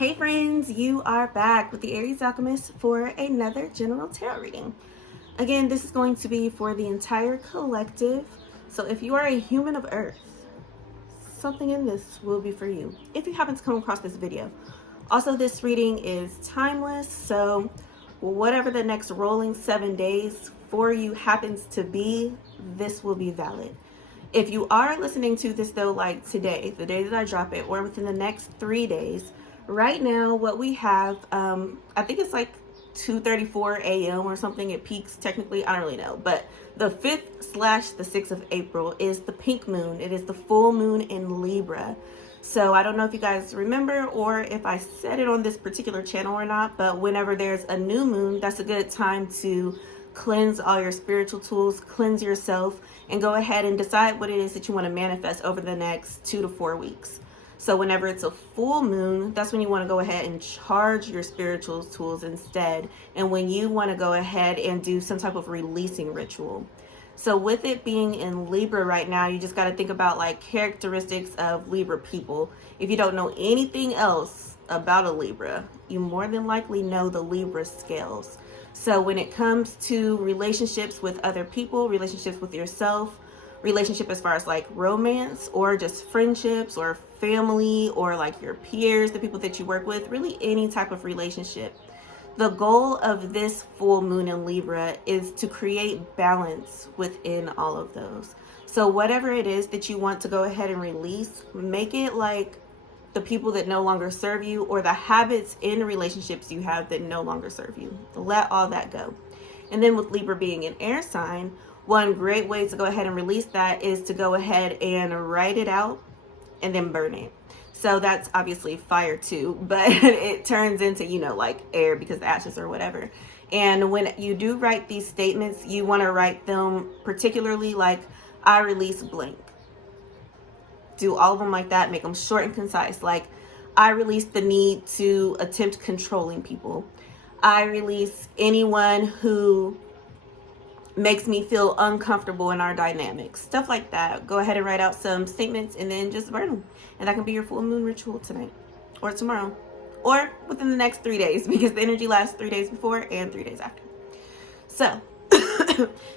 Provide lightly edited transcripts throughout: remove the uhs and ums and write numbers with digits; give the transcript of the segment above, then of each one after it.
Hey friends, you are back with the Aries Alchemist for another general tarot reading. Again, this is going to be for the entire collective. So if you are a human of Earth, something in this will be for you if you happen to come across this video. Also, this reading is timeless, so whatever the next rolling 7 days for you happens to be, this will be valid. If you are listening to this though, like today, the day that I drop it, or within the next 3 days, right now what we have, I think it's like 2:34 a.m. or something. It peaks technically, I don't really know, but the 5th / the 6th of April is the pink moon. It is the full moon in Libra. So I don't know if you guys remember or if I said it on this particular channel or not, but whenever there's a new moon, that's a good time to cleanse all your spiritual tools, cleanse yourself, and go ahead and decide what it is that you want to manifest over the next 2 to 4 weeks. So whenever it's a full moon, that's when you want to go ahead and charge your spiritual tools instead, and when you want to go ahead and do some type of releasing ritual. So with it being in Libra right now, you just got to think about like characteristics of Libra people. If you don't know anything else about a Libra, you more than likely know the Libra scales. So when it comes to relationships with other people, relationships with yourself, relationship as far as like romance or just friendships or family or like your peers, the people that you work with, really any type of relationship. The goal of this full moon in Libra is to create balance within all of those. So whatever it is that you want to go ahead and release, make it like the people that no longer serve you or the habits in relationships you have that no longer serve you. Let all that go. And then with Libra being an air sign, one great way to go ahead and release that is to go ahead and write it out and then burn it. So that's obviously fire too, but it turns into, like air because the ashes or whatever. And when you do write these statements, you want to write them particularly like, I release blank. Do all of them like that, make them short and concise. Like, I release the need to attempt controlling people. I release anyone who makes me feel uncomfortable in our dynamics. Stuff like that. Go ahead and write out some statements and then just burn them. And that can be your full moon ritual tonight or tomorrow or within the next 3 days, because the energy lasts 3 days before and 3 days after. So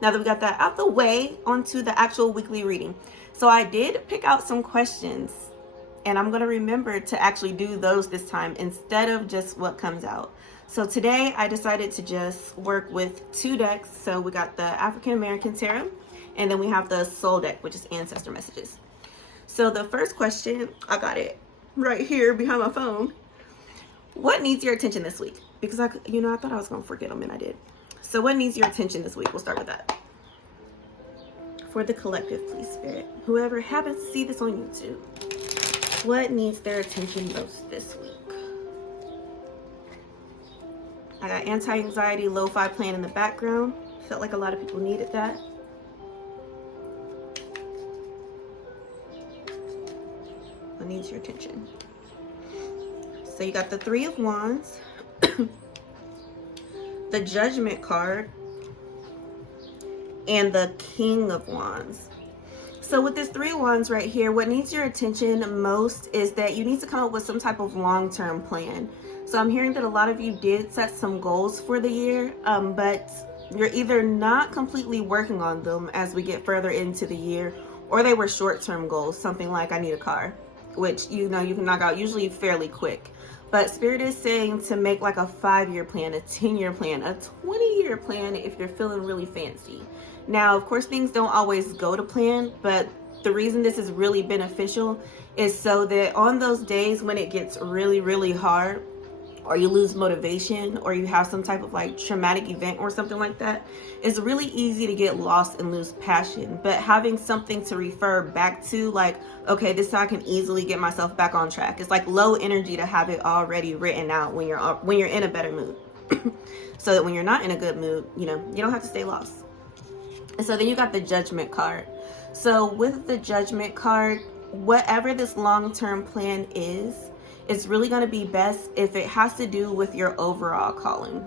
now that we got that out the way, onto the actual weekly reading. So I did pick out some questions, and I'm going to remember to actually do those this time instead of just what comes out. So today I decided to just work with 2 decks. So we got the African American Tarot, and then we have the Soul deck, which is Ancestor Messages. So the first question, I got it right here behind my phone. What needs your attention this week? Because I thought I was going to forget them, and I did. So what needs your attention this week? We'll start with that. For the collective, please, Spirit. Whoever happens to see this on YouTube, what needs their attention most this week? I got anti-anxiety lo-fi playing in the background. Felt like a lot of people needed that. What needs your attention? So you got the 3 of Wands, the Judgment card, and the King of Wands. So with this 3 of Wands right here, what needs your attention most is that you need to come up with some type of long-term plan. So I'm hearing that a lot of you did set some goals for the year, but you're either not completely working on them as we get further into the year, or they were short-term goals, something like I need a car, which you can knock out usually fairly quick. But Spirit is saying to make like a 5-year plan, a 10-year plan, a 20-year plan if you're feeling really fancy. Now, of course, things don't always go to plan, but the reason this is really beneficial is so that on those days when it gets really, really hard, or you lose motivation, or you have some type of like traumatic event or something like that, it's really easy to get lost and lose passion. But having something to refer back to, like, okay, this is how I can easily get myself back on track. It's like low energy to have it already written out when you're in a better mood. So that when you're not in a good mood, you don't have to stay lost. And so then you got the Judgment card. So with the Judgment card, whatever this long-term plan is, it's really going to be best if it has to do with your overall calling.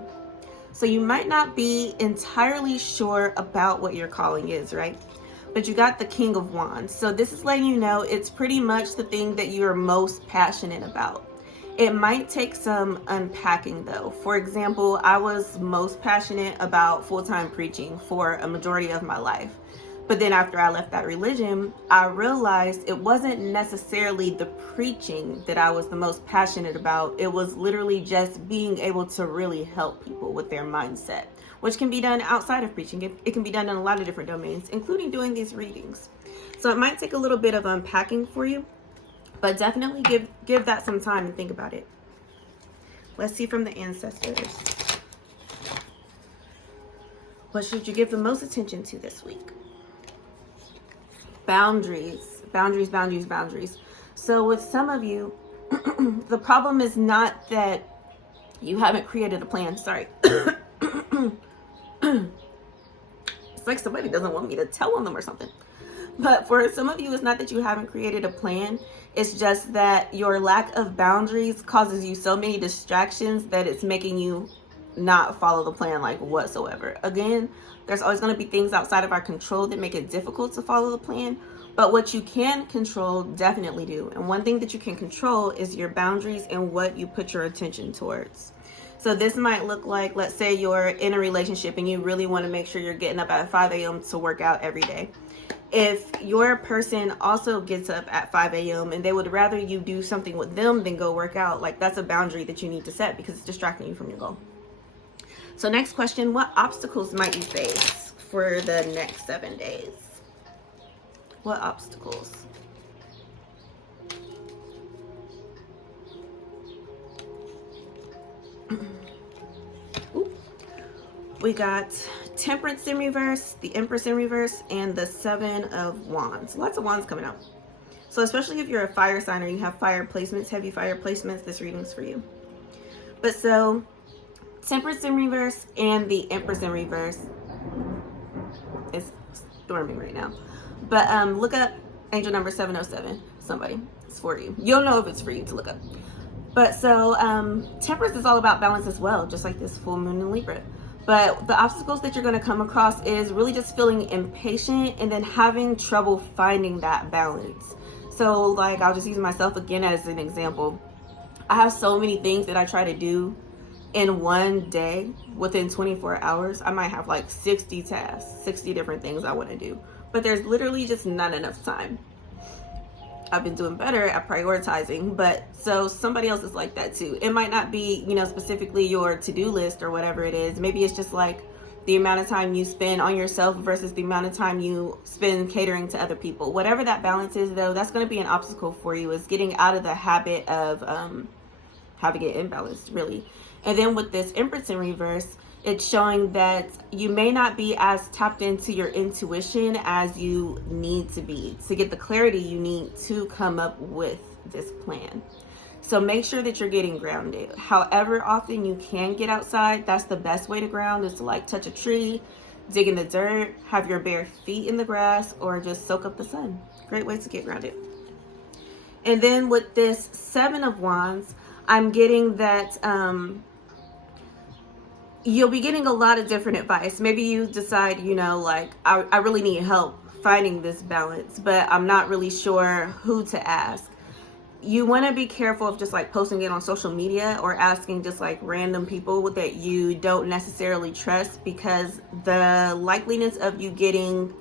So you might not be entirely sure about what your calling is, right? But you got the King of Wands. So this is letting you know it's pretty much the thing that you're most passionate about. It might take some unpacking though. For example, I was most passionate about full-time preaching for a majority of my life. But then after I left that religion, I realized it wasn't necessarily the preaching that I was the most passionate about. It was literally just being able to really help people with their mindset, which can be done outside of preaching. It can be done in a lot of different domains, including doing these readings. So it might take a little bit of unpacking for you, but definitely give that some time and think about it. Let's see from the ancestors. What should you give the most attention to this week? Boundaries, boundaries, boundaries, boundaries. So with some of you, the problem is not that you haven't created a plan. Sorry. It's like somebody doesn't want me to tell on them or something. But for some of you, it's not that you haven't created a plan. It's just that your lack of boundaries causes you so many distractions that it's making you not follow the plan like whatsoever. Again, there's always going to be things outside of our control that make it difficult to follow the plan, but what you can control, definitely do. And one thing that you can control is your boundaries and what you put your attention towards. So this might look like, let's say you're in a relationship and you really want to make sure you're getting up at 5 a.m. to work out every day. If your person also gets up at 5 a.m. and they would rather you do something with them than go work out, like that's a boundary that you need to set because it's distracting you from your goal. So next question, what obstacles might you face for the next 7 days? What obstacles? Ooh. We got Temperance in reverse, the Empress in reverse, and the 7 of Wands. Lots of wands coming out. So especially if you're a fire sign or you have fire placements, heavy fire placements, this reading's for you. But so Temperance in reverse and the Empress in reverse. It's storming right now. But look up angel number 707. Somebody. It's for you. You'll know if it's for you to look up. But so Temperance is all about balance as well, just like this full moon in Libra. But the obstacles that you're going to come across is really just feeling impatient and then having trouble finding that balance. So like, I'll just use myself again as an example. I have so many things that I try to do in one day. Within 24 hours, I might have like 60 tasks, 60 different things I want to do. But there's literally just not enough time. I've been doing better at prioritizing, but so somebody else is like that too. It might not be, you know, specifically your to-do list or whatever it is. Maybe it's just like the amount of time you spend on yourself versus the amount of time you spend catering to other people. Whatever that balance is though, that's going to be an obstacle for you, is getting out of the habit of having it imbalanced, really. And then with this Empress in reverse, it's showing that you may not be as tapped into your intuition as you need to be to get the clarity you need to come up with this plan. So make sure that you're getting grounded. However often you can get outside, that's the best way to ground, is to like touch a tree, dig in the dirt, have your bare feet in the grass, or just soak up the sun. Great way to get grounded. And then with this 7 of Wands, I'm getting that you'll be getting a lot of different advice. Maybe you decide, you know, like, I really need help finding this balance, but I'm not really sure who to ask. You want to be careful of just like posting it on social media or asking just like random people that you don't necessarily trust, because the likeliness of you getting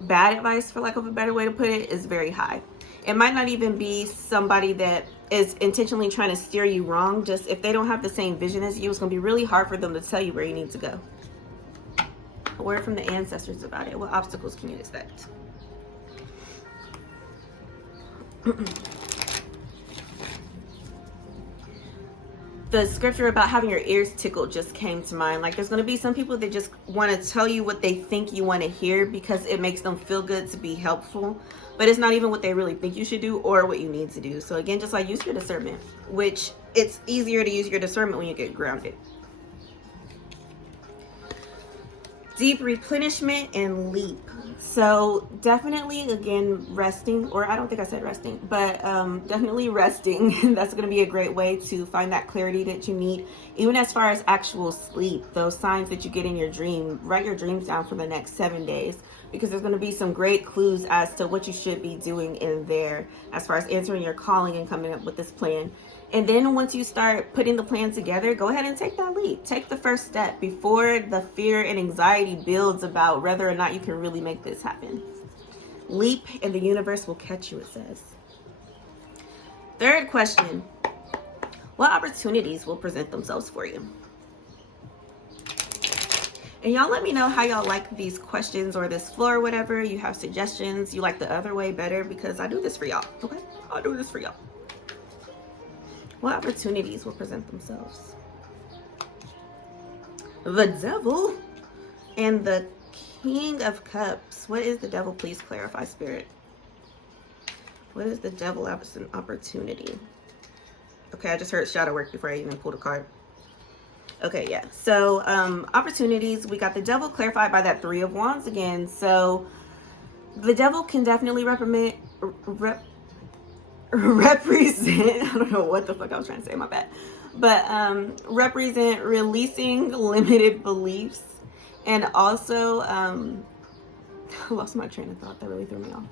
bad advice, for lack of a better way to put it, is very high. It might not even be somebody that is intentionally trying to steer you wrong. Just if they don't have the same vision as you, it's going to be really hard for them to tell you where you need to go. A word from the ancestors about it. What obstacles can you expect? The scripture about having your ears tickled just came to mind. Like, there's going to be some people that just want to tell you what they think you want to hear because it makes them feel good to be helpful, but it's not even what they really think you should do or what you need to do. So again, just like, use your discernment, which it's easier to use your discernment when you get grounded. Deep replenishment and leap. So definitely, again, resting, or I don't think I said resting, but definitely resting. That's going to be a great way to find that clarity that you need. Even as far as actual sleep, those signs that you get in your dream, write your dreams down for the next 7 days, because there's going to be some great clues as to what you should be doing in there as far as answering your calling and coming up with this plan. And then once you start putting the plan together, go ahead and take that leap. Take the first step before the fear and anxiety builds about whether or not you can really make this happen. Leap and the universe will catch you, it says. Third question. What opportunities will present themselves for you? And y'all let me know how y'all like these questions or this flow or whatever. You have suggestions. You like the other way better, because I do this for y'all. Okay? I'll do this for y'all. What opportunities will present themselves? The Devil and the King of Cups. What is the Devil? Please clarify, Spirit. What is the Devil as an opportunity? Okay, I just heard shadow work before I even pulled a card. Okay, yeah. So, opportunities. We got the Devil clarified by that Three of Wands again. So, the Devil can definitely represent, I don't know what the fuck I was trying to say, my bad. But represent releasing limited beliefs, and also, I lost my train of thought. That really threw me off.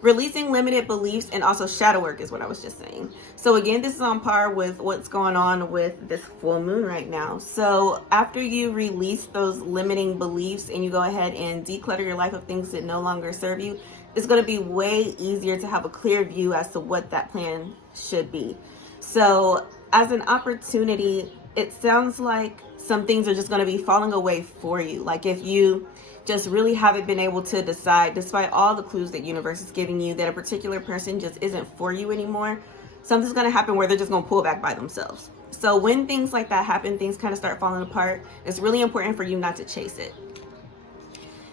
Releasing limited beliefs and also shadow work is what I was just saying. So again, this is on par with what's going on with this full moon right now. So after you release those limiting beliefs and you go ahead and declutter your life of things that no longer serve you, it's going to be way easier to have a clear view as to what that plan should be. So as an opportunity, it sounds like some things are just going to be falling away for you. Like if you just really haven't been able to decide, despite all the clues that universe is giving you, that a particular person just isn't for you anymore, something's going to happen where they're just going to pull back by themselves. So when things like that happen, things kind of start falling apart. It's really important for you not to chase it.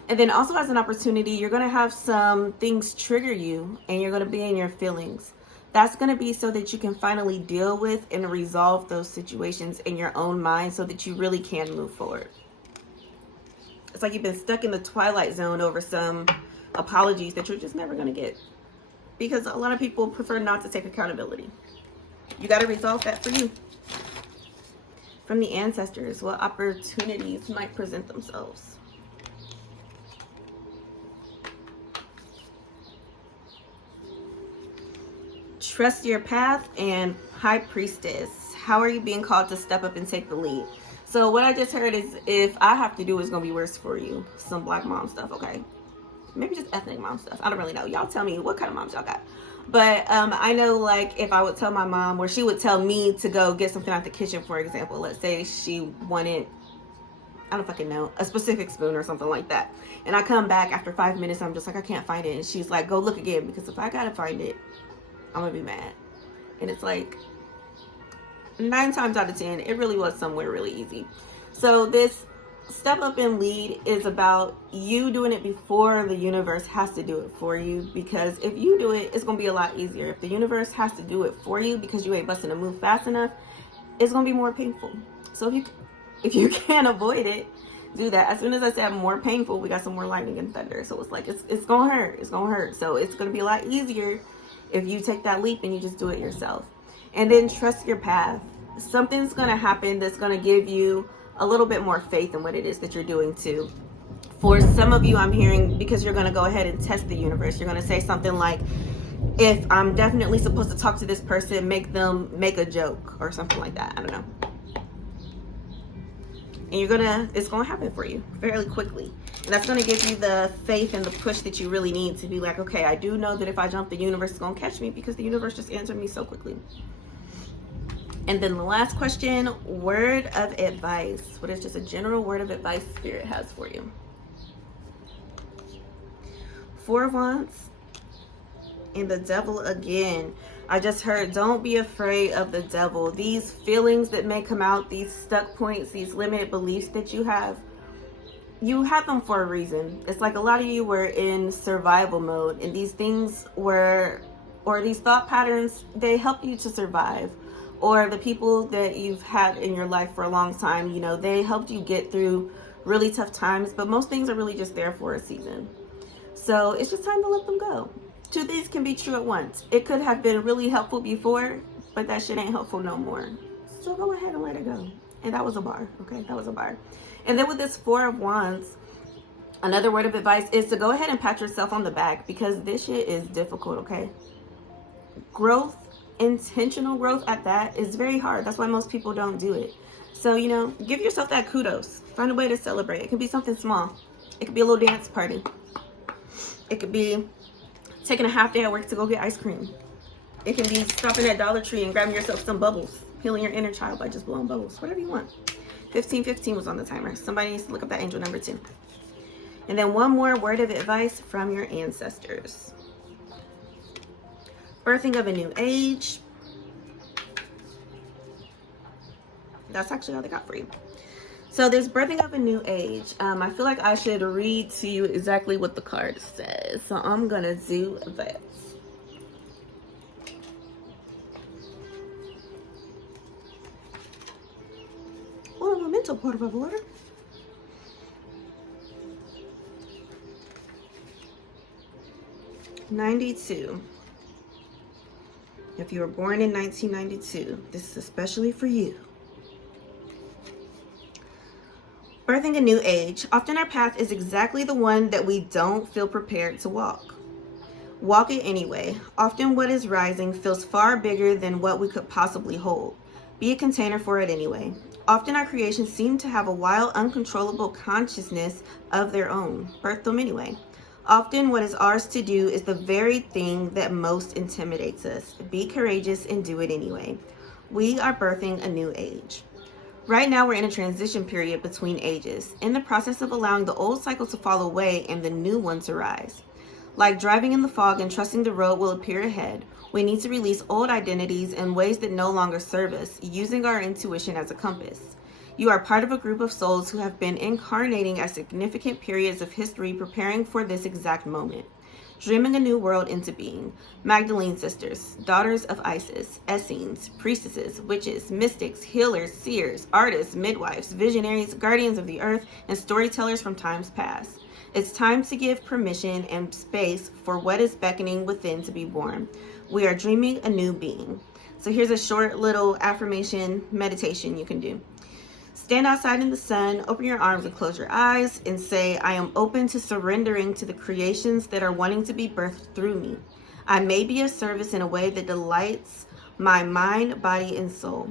And then also as an opportunity, you're going to have some things trigger you and you're going to be in your feelings. That's going to be so that you can finally deal with and resolve those situations in your own mind so that you really can move forward. It's like you've been stuck in the twilight zone over some apologies that you're just never going to get. Because a lot of people prefer not to take accountability. You got to resolve that for you. From the ancestors, what opportunities might present themselves? Trust your path and High Priestess. How are you being called to step up and take the lead? So what I just heard is if I have to do it, it's going to be worse for you. Some black mom stuff, okay? Maybe just ethnic mom stuff. I don't really know. Y'all tell me what kind of moms y'all got. But I know, like, if I would tell my mom, or she would tell me to go get something out the kitchen, for example. Let's say she wanted, I don't fucking know, a specific spoon or something like that. And I come back after 5 minutes, I'm just like, I can't find it. And she's like, go look again, because if I got to find it, I'm going to be mad. And it's like, 9 times out of 10, it really was somewhere really easy. So this step up and lead is about you doing it before the universe has to do it for you. Because if you do it, it's going to be a lot easier. If the universe has to do it for you because you ain't busting a move fast enough, it's going to be more painful. So if you can't avoid it, do that. As soon as I said more painful, we got some more lightning and thunder. So it's like, it's going to hurt. It's going to hurt. So it's going to be a lot easier if you take that leap and you just do it yourself. And then trust your path. Something's going to happen that's going to give you a little bit more faith in what it is that you're doing too. For some of you, I'm hearing, because you're going to go ahead and test the universe, you're going to say something like, if I'm definitely supposed to talk to this person, make them make a joke or something like that. I don't know. And it's going to happen for you fairly quickly. And that's going to give you the faith and the push that you really need to be like, okay, I do know that if I jump, the universe is going to catch me, because the universe just answered me so quickly. And then the last question, word of advice. What is just a general word of advice Spirit has for you? 4 of Wands and the Devil again. I just heard, don't be afraid of the devil. These feelings that may come out, these stuck points, these limited beliefs that you have them for a reason. It's like a lot of you were in survival mode, and these things or these thought patterns, they help you to survive. Or the people that you've had in your life for a long time, you know, they helped you get through really tough times, but most things are really just there for a season. So it's just time to let them go. 2 things can be true at once. It could have been really helpful before, but that shit ain't helpful no more. So go ahead and let it go. And that was a bar, okay? That was a bar. And then with this 4 of Wands, another word of advice is to go ahead and pat yourself on the back, because this shit is difficult, okay? Growth intentional growth at that is very hard. That's why most people don't do it. So, you know, give yourself that kudos. Find a way to celebrate. It can be something small. It could be a little dance party. It could be taking a half day at work to go get ice cream. It can be stopping at Dollar Tree and grabbing yourself some bubbles. Healing your inner child by just blowing bubbles. Whatever you want. 1515 was on the timer. Somebody needs to look up that angel number 2. And then one more word of advice from your ancestors. Birthing of a new age. That's actually all they got for you. So there's birthing of a new age. I feel like I should read to you exactly what the card says. So I'm going to do that. Un momento, por favor. '92. If you were born in 1992, this is especially for you. Birthing a new age. Often our path is exactly the one that we don't feel prepared to walk. Walk it anyway. Often what is rising feels far bigger than what we could possibly hold. Be a container for it anyway. Often our creations seem to have a wild, uncontrollable consciousness of their own. Birth them anyway. Often what is ours to do is the very thing that most intimidates us. Be courageous and do it anyway. We are birthing a new age. Right now we're in a transition period between ages, in the process of allowing the old cycle to fall away and the new one to rise. Like driving in the fog and trusting the road will appear ahead, we need to release old identities and ways that no longer serve us, using our intuition as a compass. You are part of a group of souls who have been incarnating at significant periods of history preparing for this exact moment. Dreaming a new world into being. Magdalene sisters, daughters of Isis, Essenes, priestesses, witches, mystics, healers, seers, artists, midwives, visionaries, guardians of the earth, and storytellers from times past. It's time to give permission and space for what is beckoning within to be born. We are dreaming a new being. So here's a short little affirmation meditation you can do. Stand outside in the sun, open your arms and close your eyes and say, I am open to surrendering to the creations that are wanting to be birthed through me. I may be of service in a way that delights my mind, body, and soul.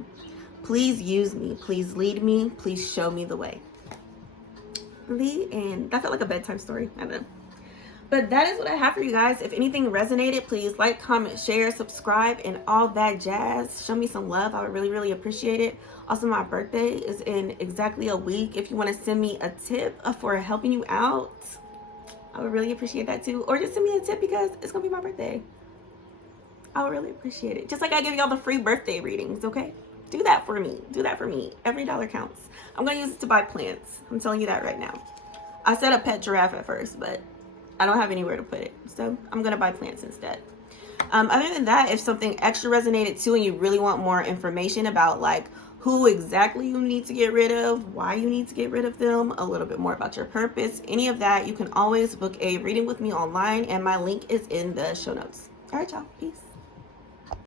Please use me. Please lead me. Please show me the way. The end. That felt like a bedtime story. I don't know. But that is what I have for you guys. If anything resonated, please like, comment, share, subscribe, and all that jazz. Show me some love. I would really, really appreciate it. Also, my birthday is in exactly a week. If you want to send me a tip for helping you out, I would really appreciate that too. Or just send me a tip because it's going to be my birthday. I would really appreciate it. Just like I give y'all the free birthday readings, okay? Do that for me. Do that for me. Every dollar counts. I'm going to use it to buy plants. I'm telling you that right now. I said a pet giraffe at first, but I don't have anywhere to put it. So I'm going to buy plants instead. Other than that, if something extra resonated too and you really want more information about like who exactly you need to get rid of, why you need to get rid of them, a little bit more about your purpose, any of that, you can always book a reading with me online and my link is in the show notes. All right, y'all. Peace.